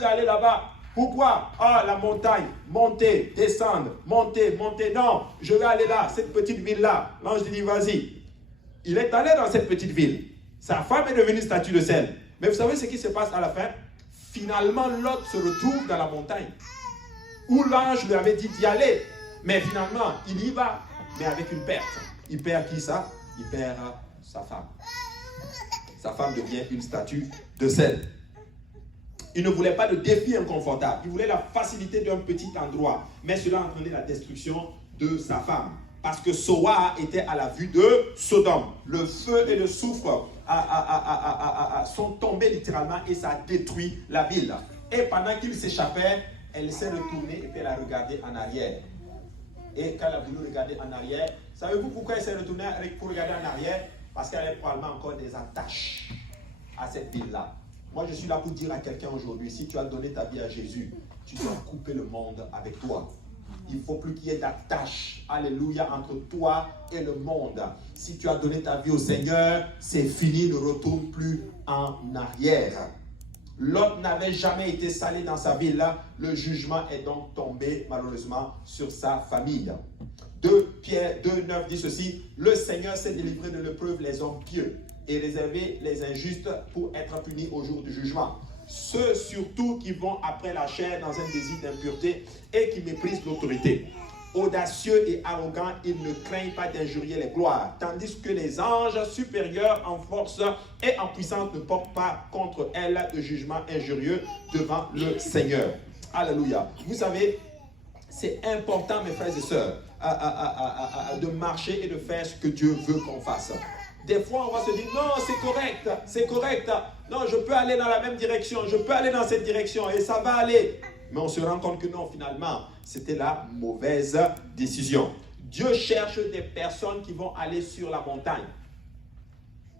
plus aller là-bas. Pourquoi? Ah, la montagne, monter, descendre, monter, monter. Non, je vais aller là, cette petite ville-là. L'ange dit, vas-y. Il est allé dans cette petite ville. Sa femme est devenue statue de sel. Mais vous savez ce qui se passe à la fin? Finalement, Lot se retrouve dans la montagne. Où l'ange lui avait dit d'y aller. Mais finalement, il y va, mais avec une perte. Il perd qui ça? Il perd sa femme. Sa femme devient une statue de sel. Il ne voulait pas de défi inconfortable. Il voulait la facilité d'un petit endroit. Mais cela entraînait la destruction de sa femme. Parce que Soa était à la vue de Sodome. Le feu et le soufre sont tombés littéralement et ça a détruit la ville. Et pendant qu'il s'échappait, elle s'est retournée et puis elle a regardé en arrière. Et quand elle a voulu regarder en arrière, savez-vous pourquoi elle s'est retournée pour regarder en arrière? Parce qu'elle avait probablement encore des attaches à cette ville-là. Moi, je suis là pour dire à quelqu'un aujourd'hui, si tu as donné ta vie à Jésus, tu dois couper le monde avec toi. Il ne faut plus qu'il y ait d'attache, alléluia, entre toi et le monde. Si tu as donné ta vie au Seigneur, c'est fini, ne retourne plus en arrière. Lot n'avait jamais été salé dans sa ville. Le jugement est donc tombé, malheureusement, sur sa famille. 2 Pierre 2,9 dit ceci, le Seigneur s'est délivré de l'épreuve les hommes pieux et réservé les injustes pour être punis au jour du jugement. Ceux surtout qui vont après la chair dans un désir d'impureté et qui méprisent l'autorité. Audacieux et arrogants, ils ne craignent pas d'injurier les gloires, tandis que les anges supérieurs en force et en puissance ne portent pas contre elles de jugement injurieux devant le Seigneur. Alléluia. Vous savez, c'est important, mes frères et sœurs, de marcher et de faire ce que Dieu veut qu'on fasse. Des fois, on va se dire, non, c'est correct. Non, je peux aller dans la même direction, je peux aller dans cette direction et ça va aller. Mais on se rend compte que non, finalement, c'était la mauvaise décision. Dieu cherche des personnes qui vont aller sur la montagne,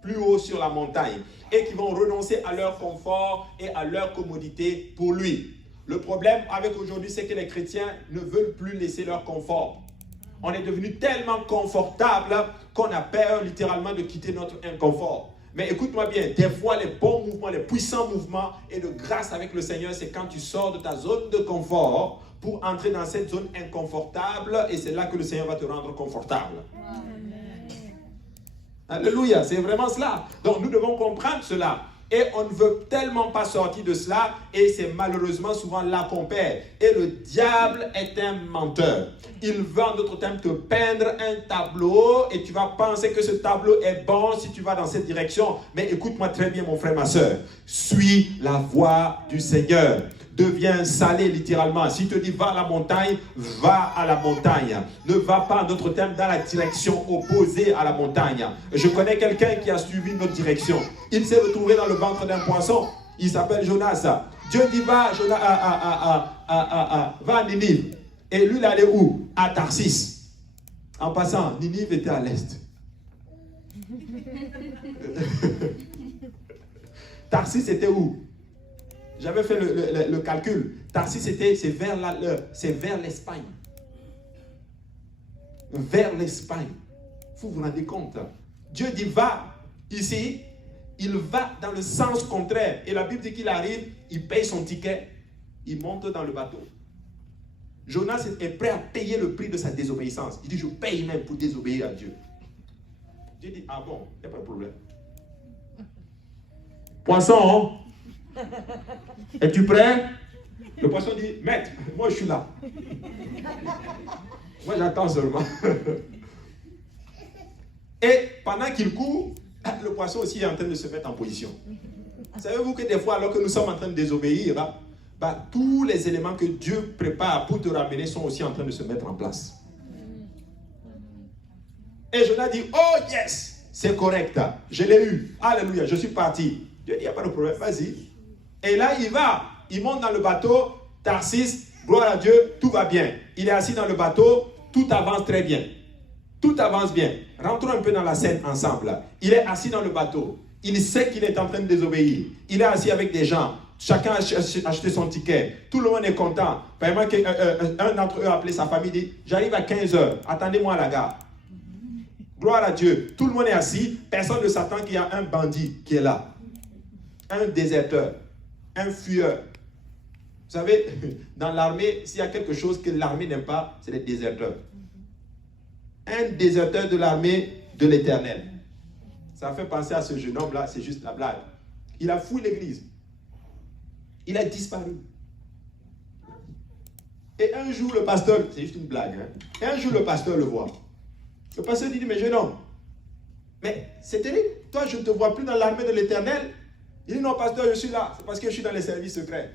plus haut sur la montagne, et qui vont renoncer à leur confort et à leur commodité pour lui. Le problème avec aujourd'hui, c'est que les chrétiens ne veulent plus laisser leur confort. On est devenu tellement confortable qu'on a peur littéralement de quitter notre inconfort. Mais écoute-moi bien, des fois les bons mouvements, les puissants mouvements et de grâce avec le Seigneur, c'est quand tu sors de ta zone de confort pour entrer dans cette zone inconfortable et c'est là que le Seigneur va te rendre confortable. Amen. Alléluia, c'est vraiment cela. Donc nous devons comprendre cela. Et on ne veut tellement pas sortir de cela et c'est malheureusement souvent là qu'on perd. Et le diable est un menteur. Il veut en d'autres termes te peindre un tableau et tu vas penser que ce tableau est bon si tu vas dans cette direction. Mais écoute-moi très bien mon frère, ma soeur. Suis la voie du Seigneur. Deviens salé littéralement. Si te dit va à la montagne, va à la montagne. Ne va pas en d'autres termes dans la direction opposée à la montagne. Je connais quelqu'un qui a suivi notre direction. Il s'est retrouvé dans le ventre d'un poisson. Il s'appelle Jonas. Dieu dit va à Ninive. Et lui il allait où? À Tarsis. En passant, Ninive était à l'est. Tarsis était où? J'avais fait le calcul. Tarsis, c'est vers l'Espagne. Vers l'Espagne. Vous vous rendez compte? Dieu dit va ici. Il va dans le sens contraire. Et la Bible dit qu'il arrive, il paye son ticket, il monte dans le bateau. Jonas est prêt à payer le prix de sa désobéissance. Il dit je paye même pour désobéir à Dieu. Dieu dit ah bon, il n'y a pas de problème. Poisson, es-tu prêt? Le poisson dit, maître, moi je suis là. Moi j'attends seulement. Et pendant qu'il court, le poisson aussi est en train de se mettre en position. Savez-vous que des fois, alors que nous sommes en train de désobéir, tous les éléments que Dieu prépare pour te ramener sont aussi en train de se mettre en place. Et Jonas dit, oh yes, c'est correct, je l'ai eu. Alléluia, je suis parti. Dieu dit, il n'y a pas de problème, vas-y. Et là, il va, il monte dans le bateau, Tarsis, gloire à Dieu, tout va bien. Il est assis dans le bateau, tout avance très bien. Tout avance bien. Rentrons un peu dans la scène ensemble. Il est assis dans le bateau. Il sait qu'il est en train de désobéir. Il est assis avec des gens. Chacun a acheté son ticket. Tout le monde est content. Vraiment, un d'entre eux a appelé sa famille et dit, j'arrive à 15h, attendez-moi à la gare. Gloire à Dieu. Tout le monde est assis. Personne ne s'attend qu'il y a un bandit qui est là. Un déserteur. Un fuyeur. savez, dans l'armée, s'il y a quelque chose que l'armée n'aime pas, c'est les déserteurs. Un déserteur de l'armée de l'Éternel. Ça fait penser à ce jeune homme-là, c'est juste la blague. Il a fouillé l'église. Il a disparu. Et un jour, le pasteur, c'est juste une blague, hein? Et un jour, le pasteur le voit. Le pasteur dit, mais jeune homme, mais c'est terrible, toi, je ne te vois plus dans l'armée de l'Éternel. Il dit, non, pasteur, je suis là, c'est parce que je suis dans les services secrets.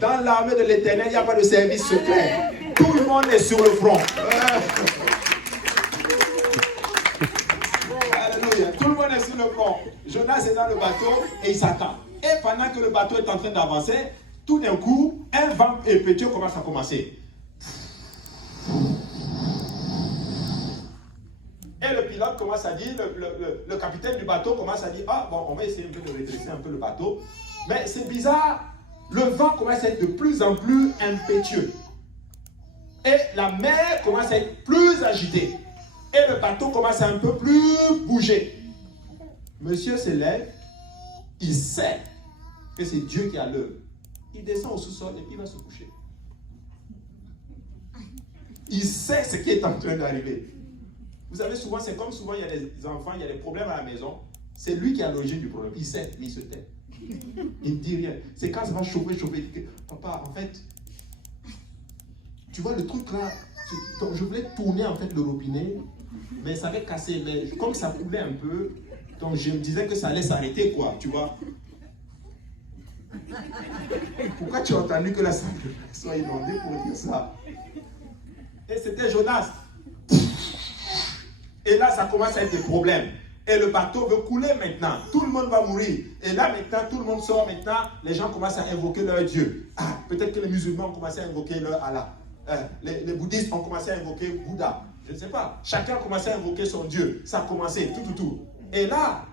Dans l'armée de l'Éternel, il n'y a pas de service secret. Tout le monde est sur le front. Alléluia. Tout le monde est sur le front. Jonas est dans le bateau et il s'attend. Et pendant que le bateau est en train d'avancer, tout d'un coup, un vent impétueux commence à commencer. Et le pilote commence à dire, le capitaine du bateau commence à dire, ah bon, on va essayer un peu de redresser un peu le bateau. Mais c'est bizarre, le vent commence à être de plus en plus impétueux. Et la mer commence à être plus agitée. Et le bateau commence à un peu plus bouger. Monsieur se lève, il sait que c'est Dieu qui a l'œuvre. Il descend au sous-sol et puis il va se coucher. Il sait ce qui est en train d'arriver. Vous savez, souvent, c'est comme souvent, il y a des enfants, il y a des problèmes à la maison. C'est lui qui a l'origine du problème. Il sait, mais il se tait. Il ne dit rien. C'est quand ça va chauffer. Il dit, papa, en fait, tu vois le truc là, je voulais tourner en fait le robinet, mais ça avait cassé. Mais comme ça coulait un peu, donc je me disais que ça allait s'arrêter, quoi, tu vois. Pourquoi tu as entendu que la salle de bain soit inondée pour dire ça? Et c'était Jonas. Et là, ça commence à être des problèmes. Et le bateau veut couler maintenant. Tout le monde va mourir. Et là, maintenant, tout le monde sort maintenant. Les gens commencent à invoquer leur Dieu. Ah, peut-être que les musulmans ont commencé à invoquer leur Allah. Les bouddhistes ont commencé à invoquer Bouddha. Je ne sais pas. Chacun a commencé à invoquer son Dieu. Ça a commencé, tout. Et là,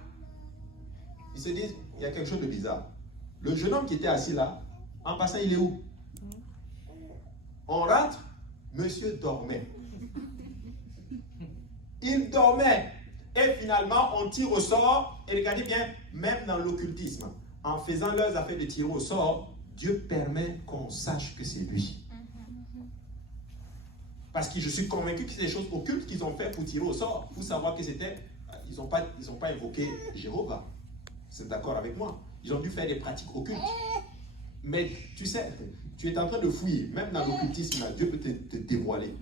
ils se disent, il y a quelque chose de bizarre. Le jeune homme qui était assis là, en passant, il est où? On rentre, monsieur dormait. Il dormait. Et finalement, on tire au sort. Et regardez bien, même dans l'occultisme, en faisant leurs affaires de tirer au sort, Dieu permet qu'on sache que c'est lui. Parce que je suis convaincu que c'est des choses occultes qu'ils ont fait pour tirer au sort. Pour savoir que c'était... Ils n'ont pas invoqué Jéhovah. C'est d'accord avec moi. Ils ont dû faire des pratiques occultes. Mais tu sais, tu es en train de fouiller. Même dans l'occultisme, Dieu peut te dévoiler.